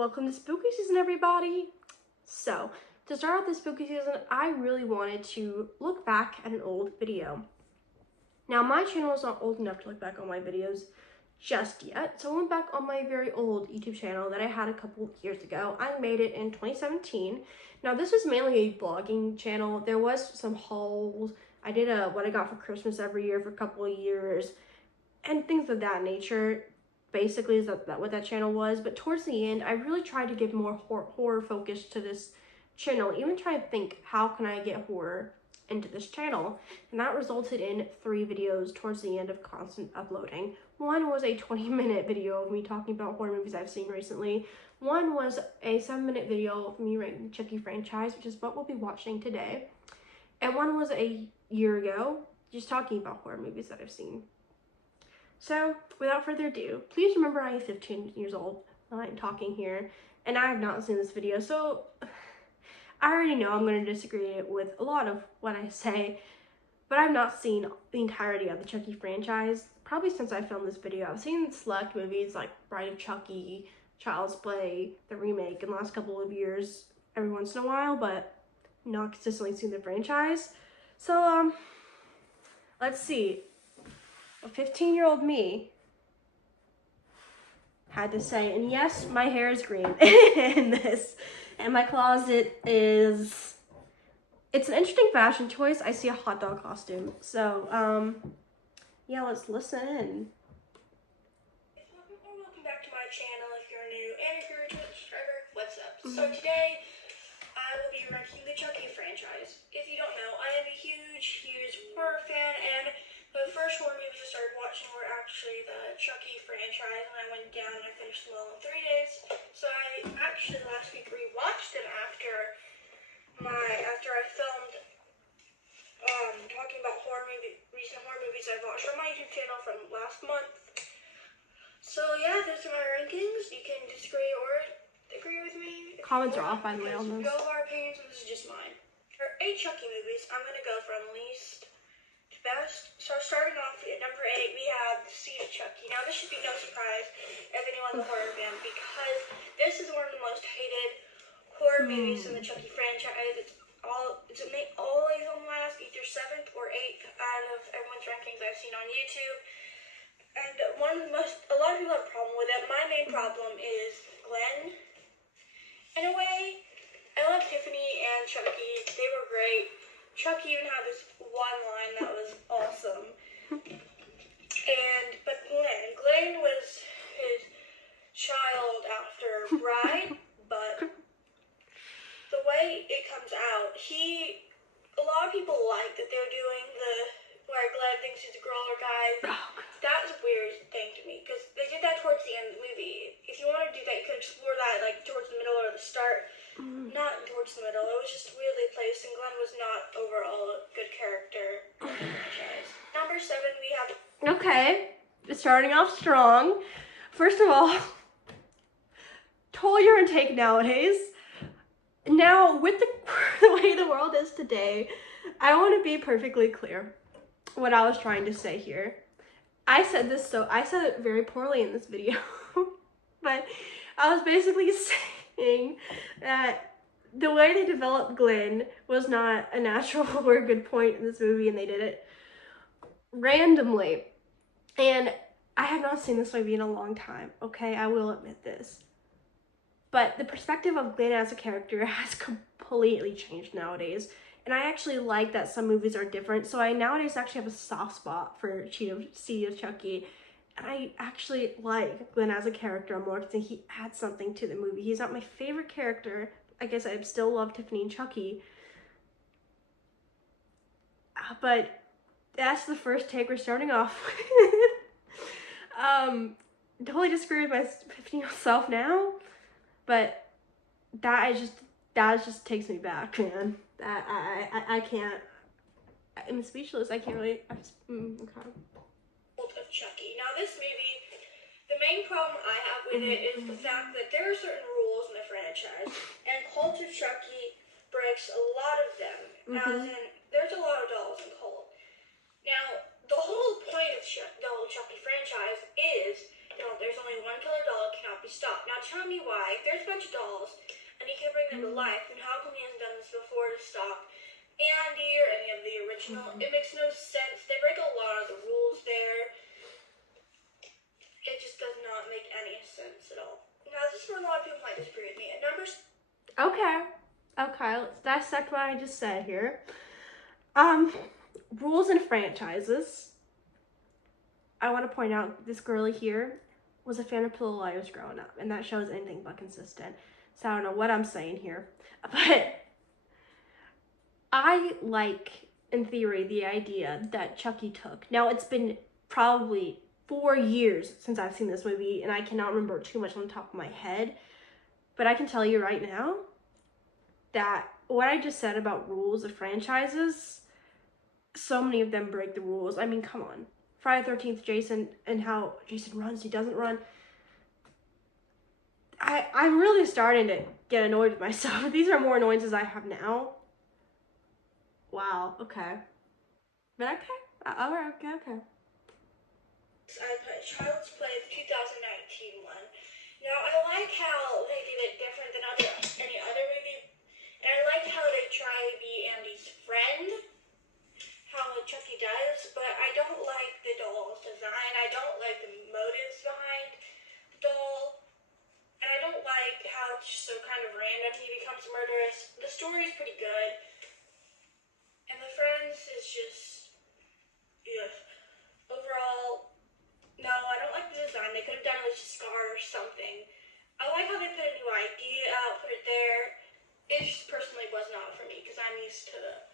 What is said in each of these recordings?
Welcome to spooky season, everybody. So, to start out this spooky season, I really wanted to look back at an old video. Now, my channel is not old enough to look back on my videos just yet, so I went back on my very old YouTube channel that I had a couple of years ago. I made it in 2017. Now, this was mainly a vlogging channel. There was some hauls. I did what I got for Christmas every year for a couple of years and things of that nature. Basically, is that what that channel was. But towards the end, I really tried to give more horror focus to this channel. Even try to think, how can I get horror into this channel? And that resulted in 3 videos towards the end of constant uploading. One was a 20-minute video of me talking about horror movies I've seen recently. One was a 7-minute video of me ranking the Chucky franchise, which is what we'll be watching today. And one was a year ago, just talking about horror movies that I've seen. So, without further ado, please remember I am 15 years old when I'm talking here, and I have not seen this video, so I already know I'm going to disagree with a lot of what I say, but I've not seen the entirety of the Chucky franchise. Probably since I filmed this video, I've seen select movies like Bride of Chucky, Child's Play, the remake in the last couple of years every once in a while, but not consistently seen the franchise. So, let's see. A 15-year-old me had to say, and yes, my hair is green in this, and my closet is, it's an interesting fashion choice. I see a hot dog costume, so, yeah, let's listen in. Welcome back to my channel if you're new, and if you're a Twitch subscriber, what's up? So today, I will be ranking the Chucky franchise. If you don't know, I am a huge horror fan, and the first horror movies I started watching were actually the Chucky franchise, and I went down and I finished them all in 3 days. So I actually last week rewatched them after I filmed talking about recent horror movies I've watched on my YouTube channel from last month. So yeah, those are my rankings. You can disagree or agree with me. Comments are off, by the way, on this. We all have our opinions, and this is just mine. For 8 Chucky movies, I'm gonna go from least to best. So starting off at number 8, we have The Seed of Chucky. Now this should be no surprise if anyone's a horror fan, because this is one of the most hated horror movies in the Chucky franchise. It's always on last, either 7th or 8th out of everyone's rankings I've seen on YouTube. And a lot of people have a problem with it. My main problem is Glenn. In a way, I love Tiffany and Chucky. They were great. Chucky even had this one line that was awesome. But Glenn was his child after Bride, but the way it comes out, a lot of people like that they're doing where Glenn thinks he's a girl or guy. That's a weird thing to me, because they did that towards the end of the movie. If you want to do that, you could explore that like towards the middle or the start. Not towards the middle. It was just weirdly placed, and Glenn was not overall a good character in the franchise. Number 7, we have... Okay, starting off strong. First of all, totally different take nowadays. Now, with the way the world is today, I want to be perfectly clear what I was trying to say here. I said it very poorly in this video, but I was basically saying that the way they developed Glenn was not a natural or a good point in this movie, and they did it randomly. And I have not seen this movie in a long time, okay? I will admit this. But the perspective of Glenn as a character has completely changed nowadays. And I actually like that some movies are different. So I nowadays actually have a soft spot for Seed of Chucky. And I actually like Glenn as a character more because he adds something to the movie. He's not my favorite character. I guess I still love Tiffany and Chucky. But that's the first take we're starting off with. Totally disagree with my 15-year-old self now. But that just takes me back, man. I can't. I'm speechless. I can't really. Okay. Of Chucky. Now this movie, the main problem I have with it is the fact that there are certain rules in the franchise, and Cult of Chucky breaks a lot of them. As in, there's a lot of dolls in Cult. Now, the whole point of the whole Chucky franchise is, there's only only one killer doll cannot be stopped. Now tell me why. If there's a bunch of dolls and he can bring them to life, then how come he hasn't done this before to stop Andy or any of the original? It makes no sense. They break a lot of the rules there. It just does not make any sense at all. Now this is where a lot of people might disagree with me. At numbers. Okay, let's dissect what I just said here. Rules and franchises. I want to point out this girlie here was a fan of Pillow Liars growing up, and that shows anything but consistent. So I don't know what I'm saying here, but I like, in theory, the idea that Chucky took. Now, it's been probably 4 years since I've seen this movie, and I cannot remember too much on the top of my head, but I can tell you right now that what I just said about rules of franchises, so many of them break the rules. I mean, come on. Friday the 13th, Jason, and how Jason runs, he doesn't run. I'm really starting to get annoyed with myself. These are more annoyances I have now. Wow, okay. But okay. Alright, okay. I put Child's Play, the 2019 one. Now, I like how they did it different than any other movie. And I like how they try to be Andy's friend. How Chucky does. But I don't like the doll's design. I don't like the motives behind the doll. And I don't like how it's just so kind of random he becomes murderous. The story's pretty good. And the Friends is just, yeah. Overall, no, I don't like the design. They could have done at least a scar or something. I like how they put a new idea out, put it there. It just personally was not for me because I'm used to the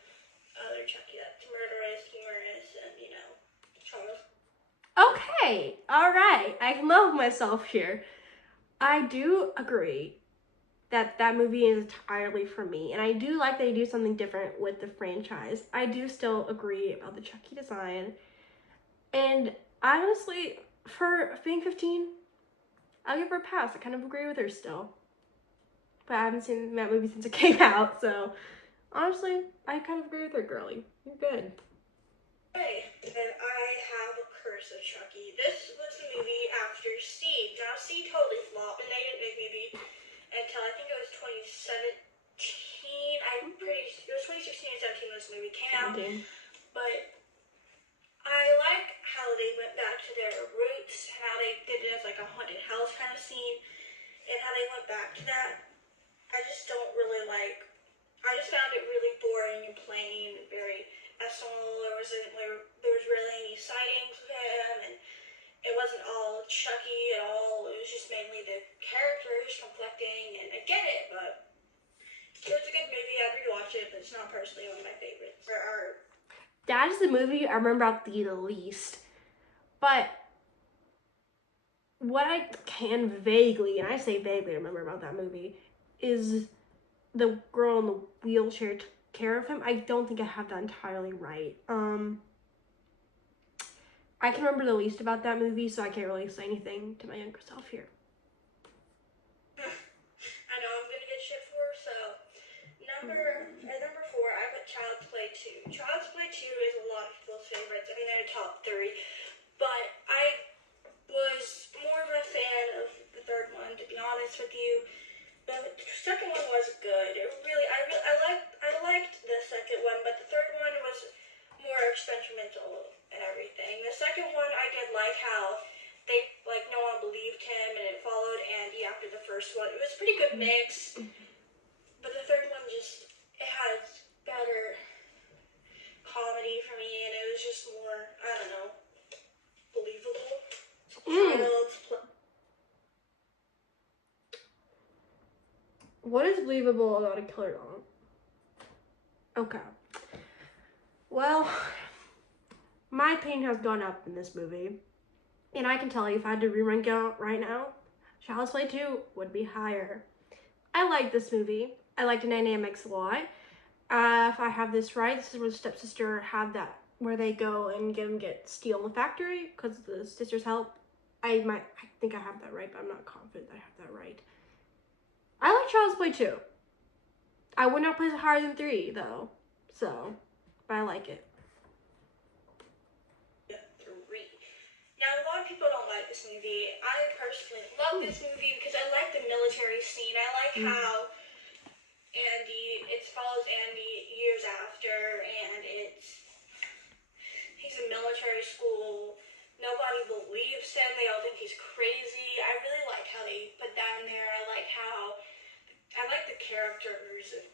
other Chucky that's murderous, humorous, and, you know, Charles. Okay, alright. I love myself here. I do agree that that movie is entirely for me, and I do like that they do something different with the franchise. I do still agree about the Chucky design, and I honestly, for being 15, I'll give her a pass. I kind of agree with her still, but I haven't seen that movie since it came out, so honestly, I kind of agree with her, girlie. You're good. Hey, then I have A Curse of Chucky. This was the movie after Seed. Now, Seed totally flopped, and they didn't make a movie until I think it was 2017. It was 2016 or 17 when this movie came out. But I like how they went back to their roots, how they did it as like a haunted house kind of scene, and how they went back to that. I just don't really like. I just found it really boring and plain, and very ephemeral. There was really any sightings of him, and it wasn't all Chucky at all. It was just mainly the characters conflicting, and I get it, but it was a good movie. I'd rewatch it, but it's not personally one of my favorites. That is the movie I remember about the least. But what I can vaguely, and I say vaguely remember about that movie, is the girl in the wheelchair took care of him. I don't think I have that entirely right. I can remember the least about that movie, so I can't really say anything to my younger self here. I know I'm gonna get shit for, so number 4, I put Child's Play 2. Child's Play 2 is a lot of people's favorites. I mean, they're top 3, but I was more of a fan of the third one, to be honest with you. The second one was good. I liked the second one, but the third one was more experimental and everything. The second one, I did like how they, like, no one believed him, and it followed Andy after the first one. It was a pretty good mix, but the third one just, it has better comedy for me, and it was just more, I don't know, believable. What is believable about a killer doll? Okay. Well, my opinion has gone up in this movie. And I can tell you, if I had to re-rank it right now, Child's Play 2 would be higher. I like this movie. I like the dynamics a lot. If I have this right, this is where the stepsister had that, where they go and get steel in the factory because the sisters help. I think I have that right, but I'm not confident I have that right. I like Child's Play 2. I would not place it higher than 3, though. So, but I like it. 3. Now, a lot of people don't like like this movie. I personally love this movie because I like the military scene. I like how it follows Andy years after, and he's in military school. Nobody believes him. They all think he's crazy. I really like how they put that in there. I like the characters. And,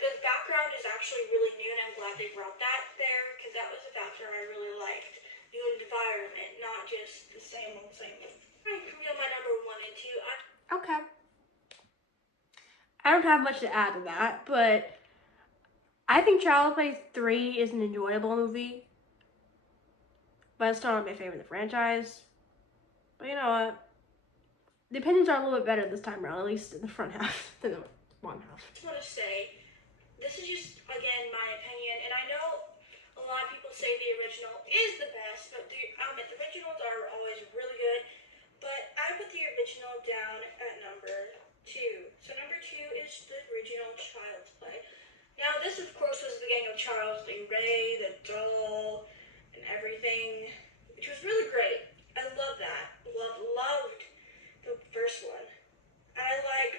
the background is actually really new, and I'm glad they brought that there because that was a factor I really liked. New environment, not just the same old, same old. I can reveal my number 1 and 2. Okay. I don't have much to add to that, but I think Child's Play 3 is an enjoyable movie. But it's still not my favorite in the franchise. But you know what? The opinions are a little bit better this time around, at least in the front half than the bottom half. I just want to say, this is just, again, my opinion, and I know a lot of people say the original is the best, but the originals are always really good, but I put the original down at number 2. So number 2 is the original Child's Play. Now, this, of course, was the gang of Charles Lee Ray, the doll, and everything, which was really great. I love that. Loved the first one. I liked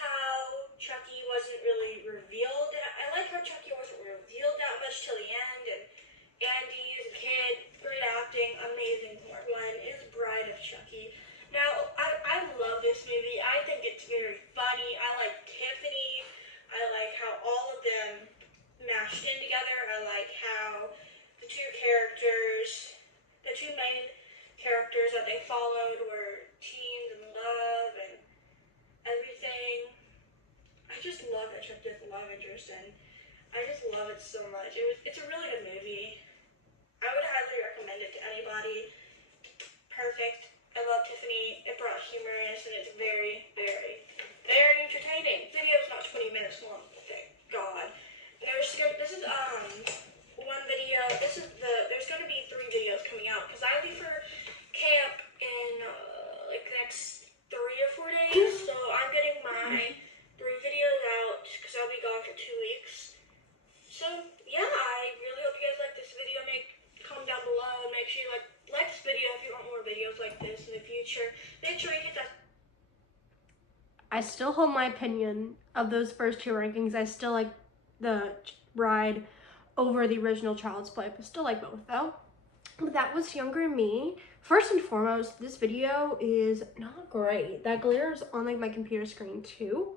how Chucky wasn't really revealed. I like how Chucky wasn't revealed that much till the end, and Andy as a kid, great acting, amazing. Part 1 is Bride of Chucky. Now, I love this movie. I think it's very funny. I like Tiffany. I like how all of them mashed in together. I like how the two main characters that they followed were teens and love and everything. I just love that Chucky has a love interest, and I just love it so much. It's a really good movie. I would highly recommend it to anybody. Perfect. I love Tiffany. It brought humor in, and it's very, very, very entertaining. The video is not 20 minutes long. Thank God. And this is one video. There's going to be 3 videos coming out because I leave for camp in the next 3 or 4 days. So I'm getting my 3 videos out because I'll be gone for 2 weeks. So yeah, I really hope you guys like this video. Comment down below and make sure you like this video if you want more videos like this in the future. Make sure you hit that. I still hold my opinion of those first 2 rankings. I still like the Bride over the original Child's Play, but still like both though. But that was younger me. First and foremost, this video is not great. That glitters on my computer screen too.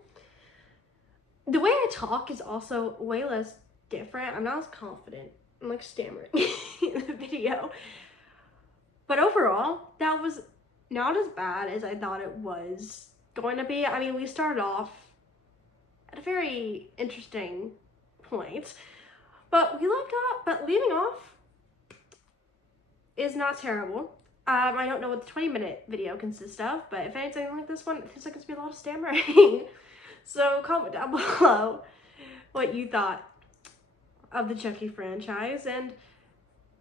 The way I talk is also way less different. I'm not as confident. I'm stammering in the video. But overall, that was not as bad as I thought it was going to be. I mean, we started off at a very interesting point, but we left off, but leaving off is not terrible. I don't know what the 20-minute video consists of, but if anything like this one, it feels like it's gonna be a lot of stammering. So comment down below what you thought of the Chucky franchise, and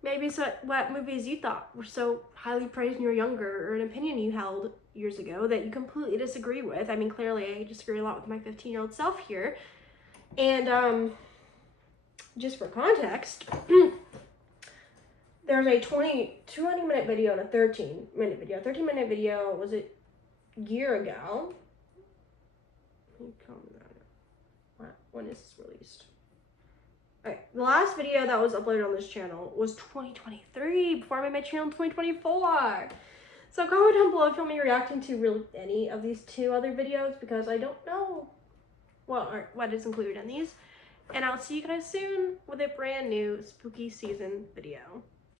maybe what movies you thought were so highly praised when you were younger, or an opinion you held years ago that you completely disagree with. I mean, clearly I disagree a lot with my 15-year-old self here. And just for context, there's a 20-minute video and a 13-minute video. 13-minute video was a year ago. When is this released? Alright, the last video that was uploaded on this channel was 2023, before I made my channel in 2024. So comment down below if you want me reacting to really any of these 2 other videos, because I don't know what is included in these. And I'll see you guys soon with a brand new spooky season video.